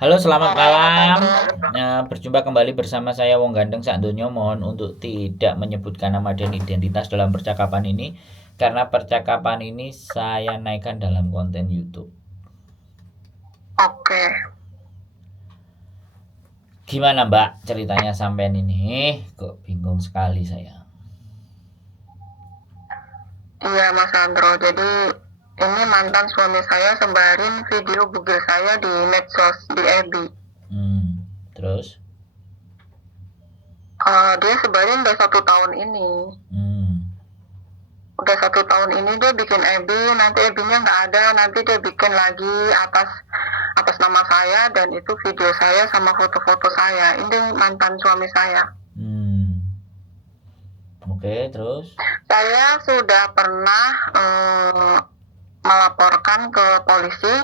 Halo, selamat malam. Berjumpa kembali bersama saya Wong Gandeng Sak Donya. Mohon untuk tidak menyebutkan nama dan identitas dalam percakapan ini karena percakapan ini saya naikkan dalam konten YouTube. Oke, Gimana Mbak ceritanya sampean ini? Kok bingung sekali saya. iya Mas Andro. Jadi ini mantan suami saya sebarin video bugil saya di medsos di FB. Terus? Dia sebarin udah 1 tahun ini. Udah 1 tahun ini dia bikin FB, nanti FB-nya nggak ada, nanti dia bikin lagi atas nama saya dan itu video saya sama foto-foto saya. Ini mantan suami saya. Oke, terus? Saya sudah pernah melaporkan ke polisi.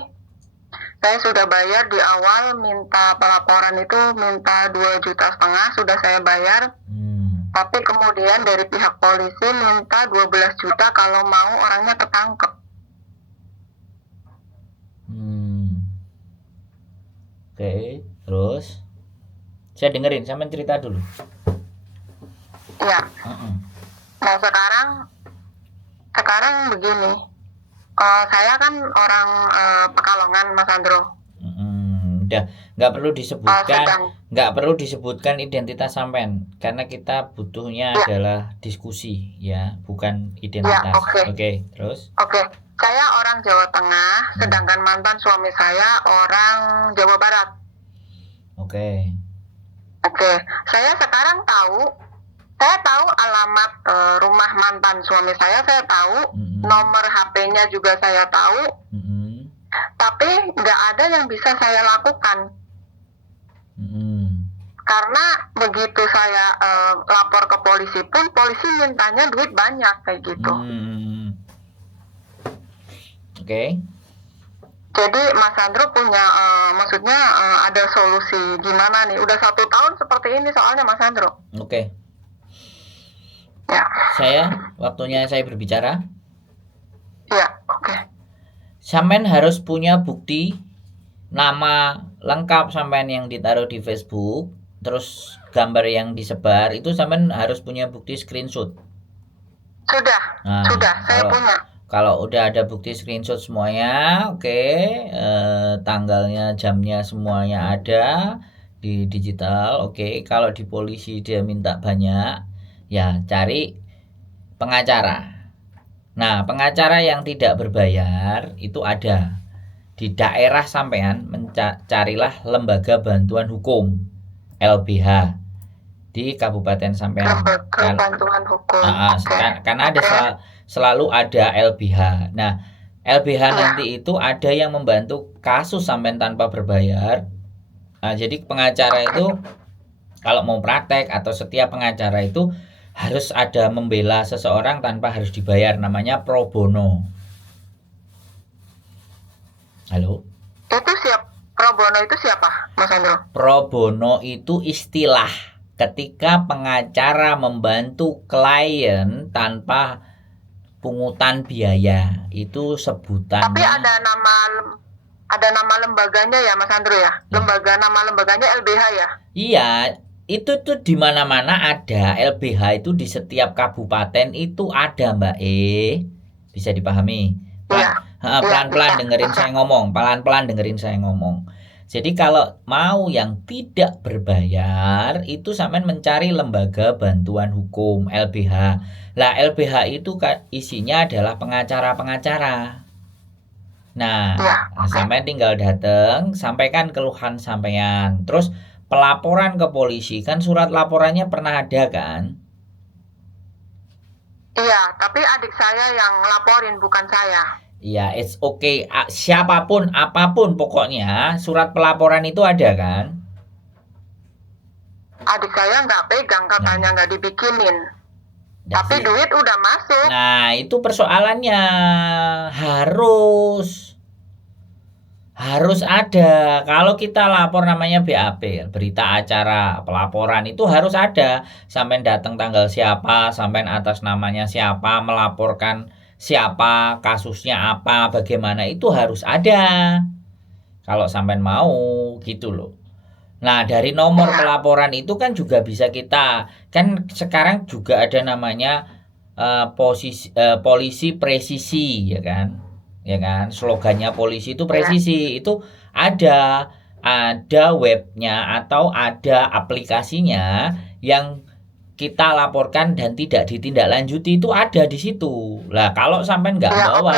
Saya sudah bayar di awal, minta pelaporan itu minta 2,5 juta sudah saya bayar. Tapi kemudian dari pihak polisi minta 12 juta kalau mau orangnya ketangkep. Oke, terus? Saya dengerin, sampean cerita dulu. Ya. Nah sekarang begini. Saya kan orang Pekalongan, Mas Andro. Udah nggak perlu disebutkan identitas sampean karena kita butuhnya adalah diskusi ya, bukan identitas. Oke, terus? Oke, saya orang Jawa Tengah, sedangkan mantan suami saya orang Jawa Barat. Oke, saya sekarang tahu alamat rumah mantan suami saya tahu, nomor HP-nya juga saya tahu, tapi nggak ada yang bisa saya lakukan. Karena begitu saya lapor ke polisi pun, polisi mintanya duit banyak kayak gitu. Oke. Jadi Mas Andro punya, maksudnya ada solusi gimana nih? Udah 1 tahun seperti ini soalnya Mas Andro. Oke. Ya. Waktunya saya berbicara. Ya, oke. Sampean harus punya bukti nama lengkap sampean yang ditaruh di Facebook, terus gambar yang disebar itu sampean harus punya bukti screenshot. Sudah, saya punya. Kalau udah ada bukti screenshot semuanya, oke, tanggalnya, jamnya semuanya ada di digital, oke. Kalau di polisi dia minta banyak, ya cari pengacara. Nah, pengacara yang tidak berbayar itu ada di daerah sampean, carilah lembaga bantuan hukum LBH di kabupaten sampean. Bantuan hukum. Karena ada selalu ada LBH. Nah, LBH nanti itu ada yang membantu kasus sampean tanpa berbayar. Nah, jadi pengacara itu kalau mau praktek atau setiap pengacara itu harus ada membela seseorang tanpa harus dibayar, namanya pro bono. Halo? Pro bono itu siapa, Mas Andro? Pro bono itu istilah ketika pengacara membantu klien tanpa pungutan biaya. Itu sebutannya. Tapi ada nama lembaganya ya, Mas Andro ya? Nama lembaganya LBH ya? Iya, itu tuh di mana-mana ada. LBH itu di setiap kabupaten itu ada, Mbak Bisa dipahami? Pelan-pelan dengerin saya ngomong. Pelan-pelan dengerin saya ngomong. Jadi kalau mau yang tidak berbayar itu sampean mencari lembaga bantuan hukum LBH. Lah LBH itu isinya adalah pengacara-pengacara. Nah, sampean tinggal datang, sampaikan keluhan sampean. Terus pelaporan ke polisi, kan surat laporannya pernah ada kan? Iya, tapi adik saya yang laporin, bukan saya. Iya, it's okay. Siapapun, apapun pokoknya, surat pelaporan itu ada kan? Adik saya nggak pegang, katanya nggak dibikinin. Tapi duit udah masuk. Nah, itu persoalannya. Harus ada. Kalau kita lapor namanya BAP, berita acara pelaporan itu harus ada. Sampai datang tanggal siapa, sampai atas namanya siapa, melaporkan siapa, kasusnya apa, bagaimana, itu harus ada. Kalau sampean mau gitu loh. Nah, dari nomor pelaporan itu kan juga bisa kita, kan sekarang juga ada namanya polisi presisi, ya kan? Ya kan? Slogannya polisi itu presisi. Itu ada webnya atau ada aplikasinya yang kita laporkan dan tidak ditindaklanjuti, itu ada di situ. Lah, kalau sampai nggak bawa,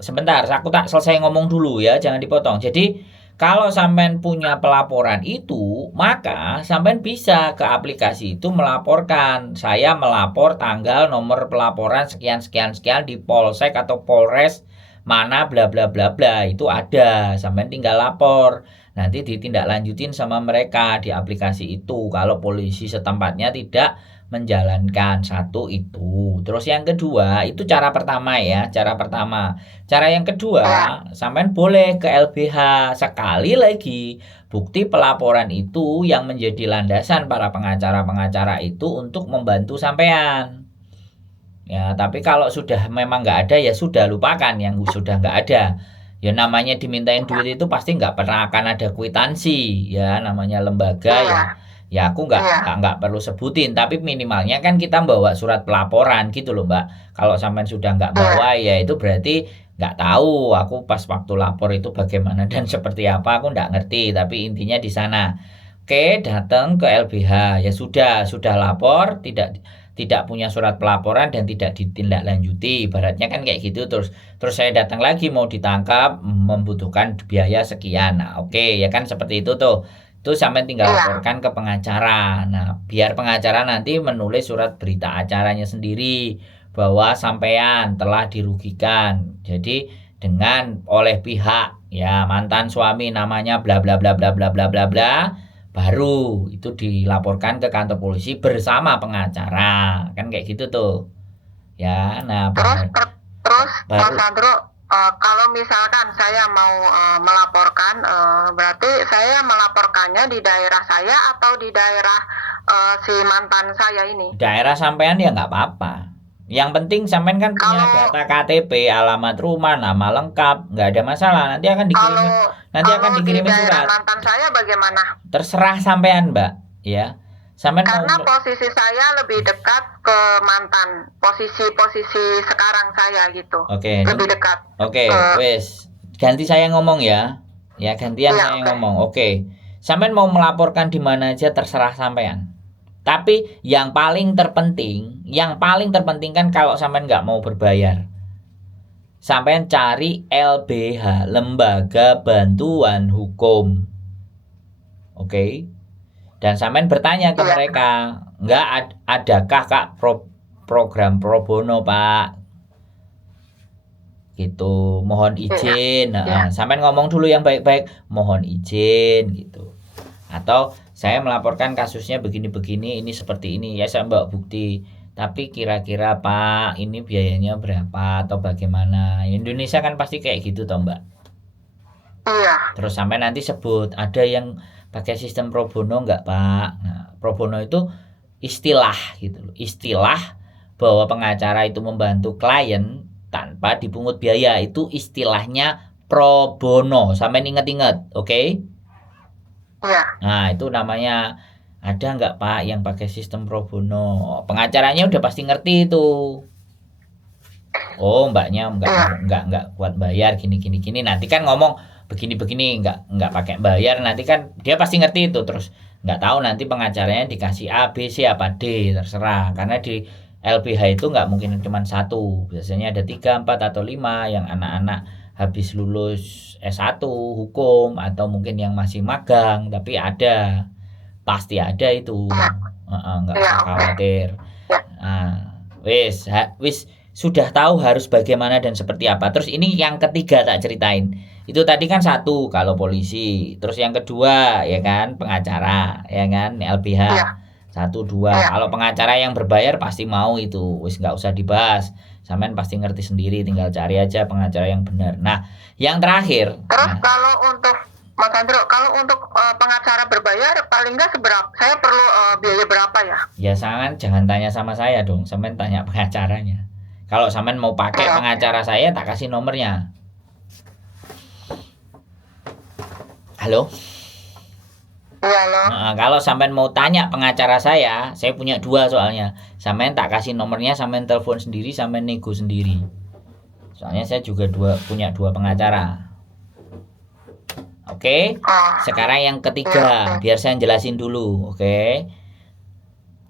sebentar, aku tak selesai ngomong dulu ya, jangan dipotong. Jadi, kalau sampean punya pelaporan itu, maka sampean bisa ke aplikasi itu melaporkan. Saya melapor tanggal nomor pelaporan sekian sekian sekian di Polsek atau Polres mana bla bla bla bla, itu ada. Sampean tinggal lapor. Nanti ditindaklanjutin sama mereka di aplikasi itu kalau polisi setempatnya tidak menjalankan. Satu itu. Terus yang kedua, itu cara pertama ya, cara pertama. Cara yang kedua, sampean boleh ke LBH. Sekali lagi, bukti pelaporan itu yang menjadi landasan para pengacara-pengacara itu untuk membantu sampean. Ya, tapi kalau sudah memang nggak ada, ya sudah, lupakan yang sudah nggak ada. Ya namanya dimintain duit itu pasti nggak pernah akan ada kwitansi, ya namanya lembaga ya. Ya aku nggak perlu sebutin, tapi minimalnya kan kita bawa surat pelaporan gitu loh Mbak. Kalau sampean sudah nggak bawa, ya itu berarti nggak tahu aku pas waktu lapor itu bagaimana dan seperti apa, aku nggak ngerti. Tapi intinya di sana. Oke, datang ke LBH, ya sudah lapor, tidak punya surat pelaporan dan tidak ditindaklanjuti, ibaratnya kan kayak gitu. Terus saya datang lagi mau ditangkap, membutuhkan biaya sekian. Nah, oke, ya kan seperti itu tuh. Itu sampai tinggal laporkan ke pengacara. Nah, biar pengacara nanti menulis surat berita acaranya sendiri bahwa sampean telah dirugikan. Jadi dengan oleh pihak ya mantan suami namanya bla bla bla bla bla bla bla bla, baru itu dilaporkan ke kantor polisi bersama pengacara, kan kayak gitu tuh ya. Nah, terus Mas Andro, kalau misalkan saya mau melaporkan, berarti saya melaporkannya di daerah saya atau di daerah si mantan saya ini? Daerah sampean ya nggak apa-apa. Yang penting sampean kan punya data KTP, alamat rumah, nama lengkap, nggak ada masalah. Nanti akan dikirimin surat. Mantan saya bagaimana? Terserah sampean, Mbak, ya. Sampean karena posisi saya lebih dekat ke mantan, posisi sekarang saya gitu. Oke. Lebih dekat. Oke, wes. Ganti saya ngomong ya. Ya, gantian saya ngomong. Oke. Sampean mau melaporkan di mana aja terserah sampean. Tapi yang paling terpenting kan kalau sampean nggak mau berbayar, sampean cari LBH, Lembaga Bantuan Hukum. Oke. Dan sampean bertanya ke mereka, adakah Kak program pro bono Pak? Gitu, mohon izin. Sampean ngomong dulu yang baik-baik, mohon izin gitu. Atau saya melaporkan kasusnya begini-begini, ini seperti ini ya, saya bawa bukti. Tapi kira-kira Pak, ini biayanya berapa atau bagaimana? Indonesia kan pasti kayak gitu toh Mbak. Iya. Terus sampai nanti sebut, ada yang pakai sistem pro bono nggak Pak? Nah, pro bono itu istilah gitu loh. Istilah bahwa pengacara itu membantu klien tanpa dipungut biaya, itu istilahnya pro bono. Sampai ingat-ingat, oke? Iya. Nah, itu namanya, ada nggak Pak yang pakai sistem pro bono? Pengacaranya udah pasti ngerti itu. Oh, Mbaknya nggak kuat bayar gini. Nanti kan ngomong begini, nggak pakai bayar, nanti kan dia pasti ngerti itu. Terus nggak tahu nanti pengacaranya dikasih A, B, C, apa D, terserah. Karena di LBH itu nggak mungkin cuma satu, biasanya ada 3, 4, atau 5 yang anak-anak habis lulus S1 hukum atau mungkin yang masih magang, tapi pasti ada itu. Nggak usah khawatir. Nah, wis sudah tahu harus bagaimana dan seperti apa. Terus ini yang ketiga tak ceritain. Itu tadi kan satu kalau polisi. Terus yang kedua ya kan pengacara, ya kan LBH. 1, 2. Kalau pengacara yang berbayar pasti mau itu. Wis nggak usah dibahas. Sampean pasti ngerti sendiri, tinggal cari aja pengacara yang benar. Nah, yang terakhir. Terus kalau untuk Mas Andro, kalau untuk pengacara berbayar paling nggak seberapa? Saya perlu biaya berapa ya? Ya jangan tanya sama saya dong, sampean tanya pengacaranya. Kalau sampean mau pakai pengacara saya, tak kasih nomornya. Halo. Iya loh. Nah, kalau sampean mau tanya pengacara saya punya 2 soalnya. Sampean tak kasih nomornya, sampean telepon sendiri, sampean nego sendiri. Soalnya saya juga punya 2 pengacara. Oke. Sekarang yang ketiga, biar saya jelasin dulu, oke.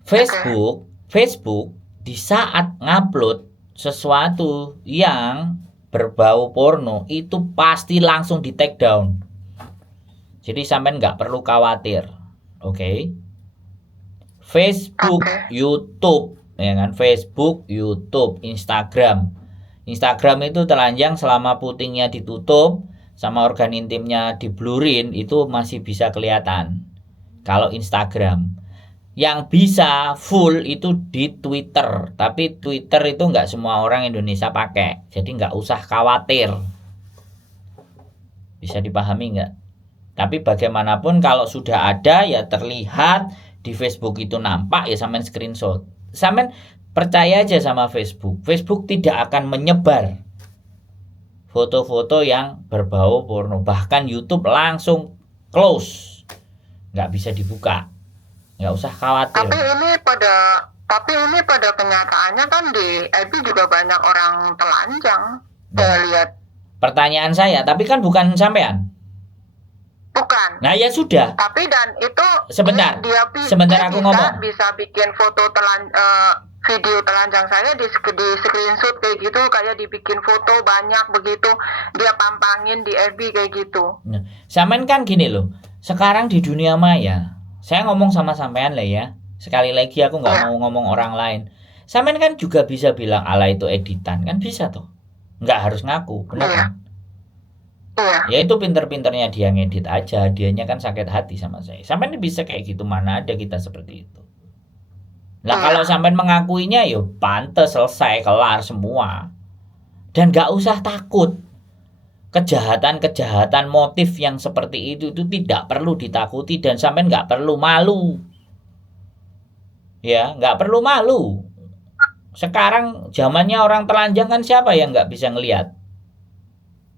Facebook di saat ngupload sesuatu yang berbau porno itu pasti langsung di take down. Jadi sampean nggak perlu khawatir, oke? Facebook, YouTube, ya kan? Facebook, YouTube, Instagram. Instagram itu telanjang selama putingnya ditutup sama organ intimnya diblurin itu masih bisa kelihatan. Kalau Instagram, yang bisa full itu di Twitter, tapi Twitter itu nggak semua orang Indonesia pakai, jadi nggak usah khawatir. Bisa dipahami nggak? Tapi bagaimanapun kalau sudah ada ya terlihat di Facebook itu nampak ya sampean screenshot. Sampean percaya aja sama Facebook. Facebook tidak akan menyebar foto-foto yang berbau porno. Bahkan YouTube langsung close. Nggak bisa dibuka. Nggak usah khawatir. Tapi ini pada kenyataannya kan di FB juga banyak orang telanjang. Saya lihat. Pertanyaan saya, tapi kan bukan sampean. Bukan. Nah ya sudah. Tapi dan itu sebentar aku ngomong. Bisa bikin foto video telanjang saya di screenshot kayak gitu, kayak dibikin foto banyak begitu, dia pampangin di FB kayak gitu. Nah, sampean kan gini loh. Sekarang di dunia maya, saya ngomong sama sampean lah ya. Sekali lagi aku nggak mau ngomong orang lain. Sampean kan juga bisa bilang ala itu editan, kan bisa tuh. Nggak harus ngaku, benar kan? Ya itu pinter-pinternya dia ngedit aja, dianya kan sakit hati sama saya. Sampean bisa kayak gitu, mana ada kita seperti itu. Lah kalau sampean mengakuinya ya pantes, selesai, kelar semua. Dan gak usah takut. Kejahatan-kejahatan motif yang seperti itu tidak perlu ditakuti dan sampean gak perlu malu. Ya, gak perlu malu. Sekarang zamannya orang telanjang kan siapa yang gak bisa ngelihat?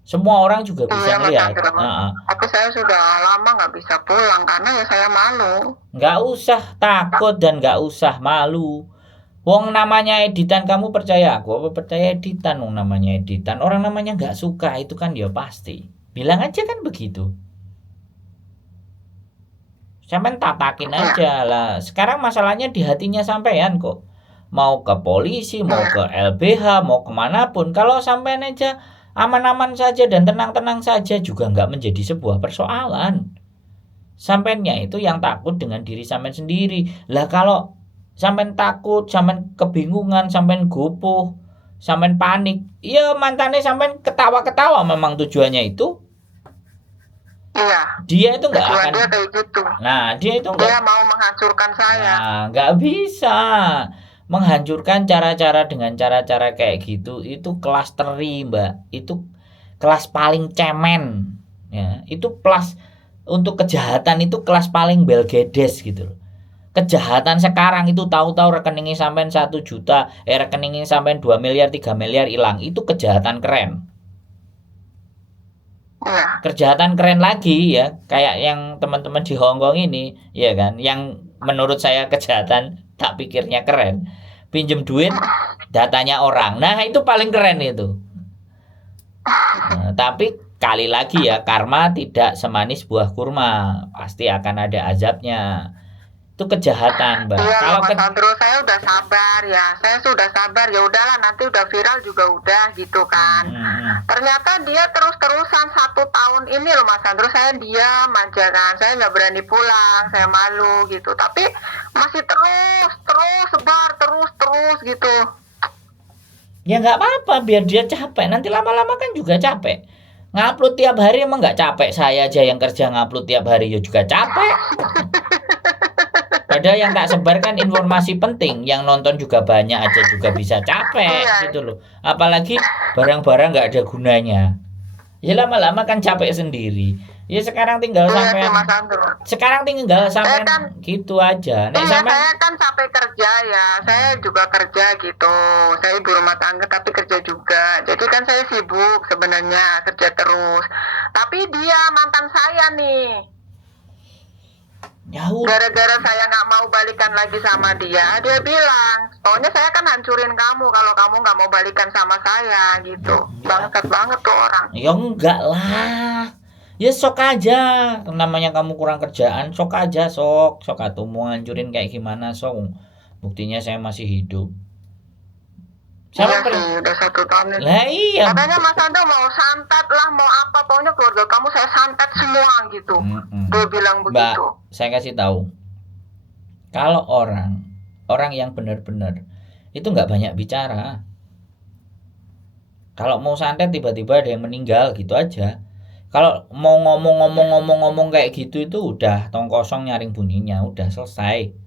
Semua orang juga bisa ngelihat. Tapi saya sudah lama nggak bisa pulang karena ya saya malu. Nggak usah takut dan nggak usah malu. Wong namanya editan, kamu percaya aku apa percaya editan? Wong namanya editan, orang namanya nggak suka itu kan ya pasti. Bilang aja kan begitu. Sampean tatakin aja lah. Sekarang masalahnya di hatinya sampean kok. Mau ke polisi, mau ke LBH, mau kemanapun. Kalau sampean aja aman-aman saja dan tenang-tenang saja juga nggak menjadi sebuah persoalan. Sampennya itu yang takut dengan diri sampen sendiri. Lah kalau sampen takut, sampen kebingungan, sampen gopoh, sampen panik, ya mantannya sampen ketawa-ketawa memang tujuannya itu. Iya. Dia itu nggak akan. Dia kayak gitu. Nah dia itu nggak. Dia mau menghancurkan saya. Nah nggak bisa. Menghancurkan cara-cara dengan cara-cara kayak gitu itu kelas teri, Mbak. Itu kelas paling cemen. Ya, itu kelas untuk kejahatan itu kelas paling belgedes gitu loh. Kejahatan sekarang itu tahu-tahu rekeningnya sampean 1 juta, rekeningnya sampean 2 miliar, 3 miliar hilang. Itu kejahatan keren. Kejahatan keren lagi ya, kayak yang teman-teman di Hong Kong ini, ya kan, yang menurut saya kejahatan tak pikirnya keren. Pinjem duit, datanya orang. Nah, itu paling keren itu. Nah, tapi kali lagi ya, karma tidak semanis buah kurma. Pasti akan ada azabnya. Itu kejahatan, Mbak. Iya, kalau Mas Andro, saya udah sabar ya. Saya sudah sabar, ya udahlah nanti udah viral juga udah gitu kan. Ternyata dia terus-terusan 1 tahun ini loh Mas Andro, saya diam aja kan. Saya nggak berani pulang, saya malu gitu. Tapi masih terus sebar terus gitu. Ya nggak apa-apa, biar dia capek. Nanti lama-lama kan juga capek. Ngupload tiap hari emang nggak capek? Saya aja yang kerja ngupload tiap hari ya juga capek. Padahal yang tak sebarkan informasi penting, yang nonton juga banyak aja juga bisa capek gitu loh. Apalagi barang-barang nggak ada gunanya. Ya lama-lama kan capek sendiri. Ya sekarang tinggal sampai Mas Andro. Sekarang tinggal sampai gitu aja. Nek saya kan sampai kerja ya. Saya juga kerja gitu. Saya ibu rumah tangga tapi kerja juga. Jadi kan saya sibuk sebenarnya kerja terus. Tapi dia mantan saya nih. Ya, gara-gara saya nggak mau balikan lagi sama dia bilang, soalnya saya kan hancurin kamu kalau kamu nggak mau balikan sama saya gitu. Bangsat banget tuh orang. Ya enggak lah, ya sok aja, namanya kamu kurang kerjaan, sok aja, sok atuh mau hancurin kayak gimana, sok, buktinya saya masih hidup. Iya sih, udah 1 tahun. Lah iya. Katanya Mas Ando mau santet lah, mau apa, pokoknya keluarga kamu saya santet semua gitu. Dia bilang begitu. Mbak, saya kasih tahu. Kalau orang yang benar-benar itu nggak banyak bicara. Kalau mau santet tiba-tiba ada yang meninggal gitu aja. Kalau mau ngomong kayak gitu itu udah tong kosong nyaring bunyinya, udah selesai.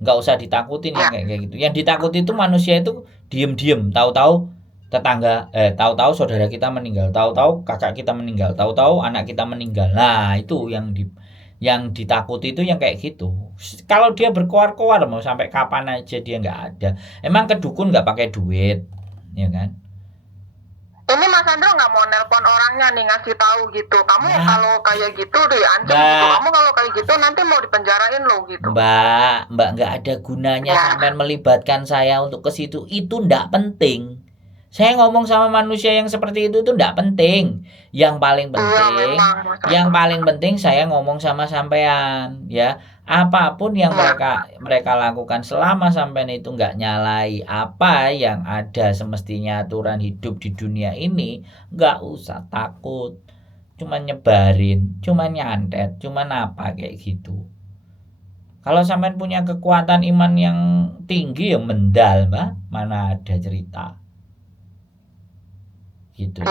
Nggak usah ditakutin ya kayak gitu. Yang ditakuti itu manusia itu diem-diem, tahu-tahu tetangga, tahu-tahu saudara kita meninggal, tahu-tahu kakak kita meninggal, tahu-tahu anak kita meninggal. Nah itu yang ditakuti itu yang kayak gitu. Kalau dia berkoar-koar mau sampai kapan aja dia nggak ada. Emang ke dukun nggak pakai duit, ya kan? Ini Mas Andro nggak mau nelpon orangnya nih ngasih tahu gitu. Kamu kalau kayak gitu diancam gitu. Kamu kalau kayak gitu nanti mau dipenjarain lo gitu. Mbak nggak ada gunanya sampai melibatkan saya untuk ke situ. Itu ndak penting. Saya ngomong sama manusia yang seperti itu tuh ndak penting. Yang paling penting saya ngomong sama sampean, ya. Apapun yang mereka lakukan selama sampean itu nggak nyalai apa yang ada semestinya aturan hidup di dunia ini, nggak usah takut. Cuman nyebarin, cuman nyantet, cuman apa kayak gitu. Kalau sampean punya kekuatan iman yang tinggi ya mendal, Mbak. Mana ada cerita. Gitu.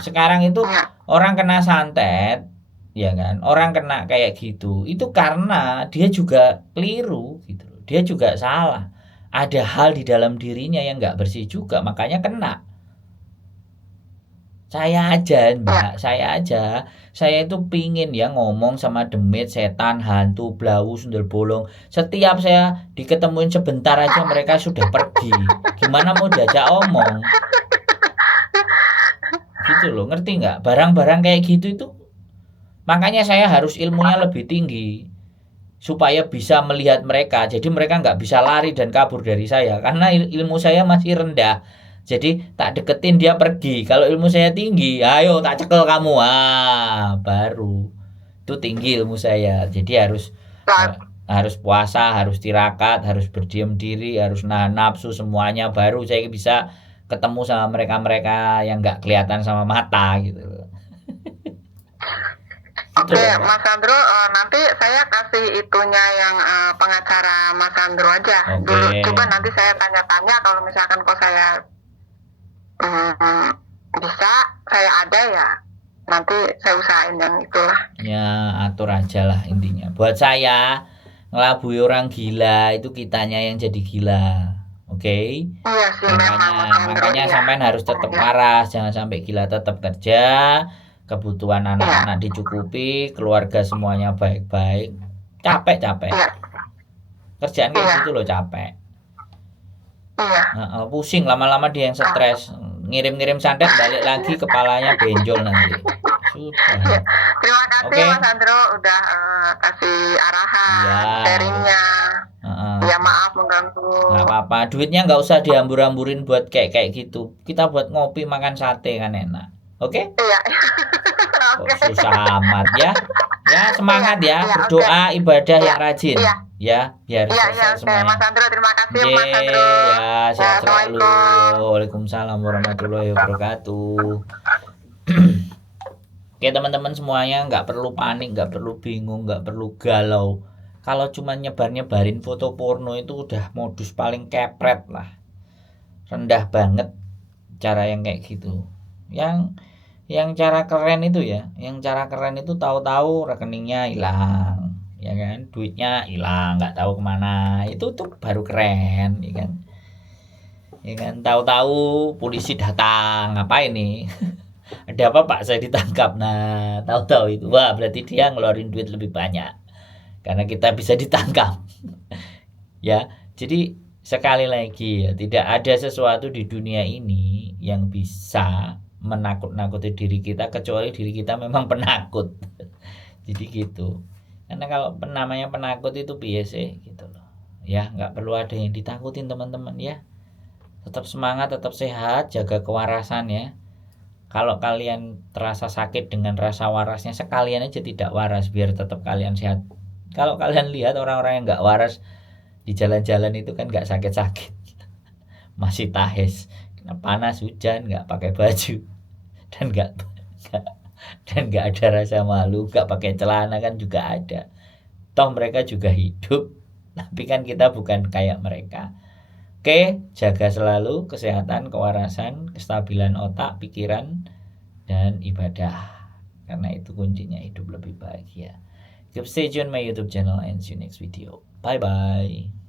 Sekarang itu orang kena santet, ya kan, orang kena kayak gitu itu karena dia juga keliru gitu, dia juga salah, ada hal di dalam dirinya yang nggak bersih juga makanya kena. Saya aja Mbak, saya itu pingin ya ngomong sama demit, setan, hantu, blau, sundel bolong. Setiap saya diketemuin sebentar aja mereka sudah pergi, gimana mau diajak omong gitu loh, ngerti nggak? Barang-barang kayak gitu itu makanya saya harus ilmunya lebih tinggi supaya bisa melihat mereka. Jadi mereka nggak bisa lari dan kabur dari saya karena ilmu saya masih rendah. Jadi tak deketin dia pergi. Kalau ilmu saya tinggi, ayo tak cekel kamu. Baru itu tinggi ilmu saya. Jadi harus puasa, harus tirakat, harus berdiam diri, harus nahan nafsu semuanya. Baru saya bisa ketemu sama mereka yang nggak kelihatan sama mata gitu loh. Oke, Mas Andro, nanti saya kasih itunya yang pengacara Mas Andro aja. Dulu coba nanti saya tanya-tanya kalau misalkan kok saya bisa, saya ada ya. Nanti saya usahain yang itulah. Ya, atur aja lah intinya. Buat saya ngelabui orang gila itu kitanya yang jadi gila. Oke. Iya sih, makanya sampean harus tetap waras, jangan sampai gila, tetap kerja. Kebutuhan anak-anak dicukupi, keluarga semuanya baik-baik. Capek. Kerjaan kayak gitu loh capek. Pusing lama-lama dia yang stres. Ngirim-ngirim santet balik lagi kepalanya benjol nanti. Sudah. Terima kasih Mas Andro udah kasih arahan, sharingnya. Ya maaf mengganggu. Nggak apa-apa, duitnya nggak usah dihambur-hamburin buat kayak gitu. Kita buat ngopi makan sate kan enak. Oke? Iya. Susah amat ya. Ya semangat ya, berdoa ibadah yang rajin. Ya, biar selesai semuanya. Mas Andro, terima kasih Mas Andro. Ya, sehat selalu. Waalaikumsalam warahmatullahi wabarakatuh. Oke teman-teman semuanya, nggak perlu panik, nggak perlu bingung, nggak perlu galau. Kalau cuma nyebarin foto porno itu udah modus paling kepret lah. Rendah banget cara yang kayak gitu. Yang cara keren itu ya, tahu-tahu rekeningnya hilang, ya kan, duitnya hilang, nggak tahu kemana, itu tuh baru keren, ya kan, tahu-tahu polisi datang, apa ini, Ada apa Pak, saya ditangkap. Nah, tahu-tahu itu, wah berarti dia ngeluarin duit lebih banyak. Karena kita bisa ditangkap. Ya, jadi sekali lagi ya, tidak ada sesuatu di dunia ini yang bisa menakut-nakuti diri kita kecuali diri kita memang penakut. Jadi gitu. Karena kalau namanya penakut itu biasa gitu loh. Ya, nggak perlu ada yang ditakutin teman-teman ya. Tetap semangat, tetap sehat, jaga kewarasan ya. Kalau kalian terasa sakit dengan rasa warasnya, sekalian aja tidak waras biar tetap kalian sehat. Kalau kalian lihat orang-orang yang nggak waras di jalan-jalan itu kan nggak sakit-sakit, masih tahes, panas hujan nggak pakai baju dan nggak ada rasa malu, nggak pakai celana kan juga ada. Toh mereka juga hidup, tapi kan kita bukan kayak mereka. Oke, jaga selalu kesehatan, kewarasan, kestabilan otak, pikiran, dan ibadah. Karena itu kuncinya hidup lebih bahagia. Keep stay tune my YouTube channel and see you next video. Bye bye.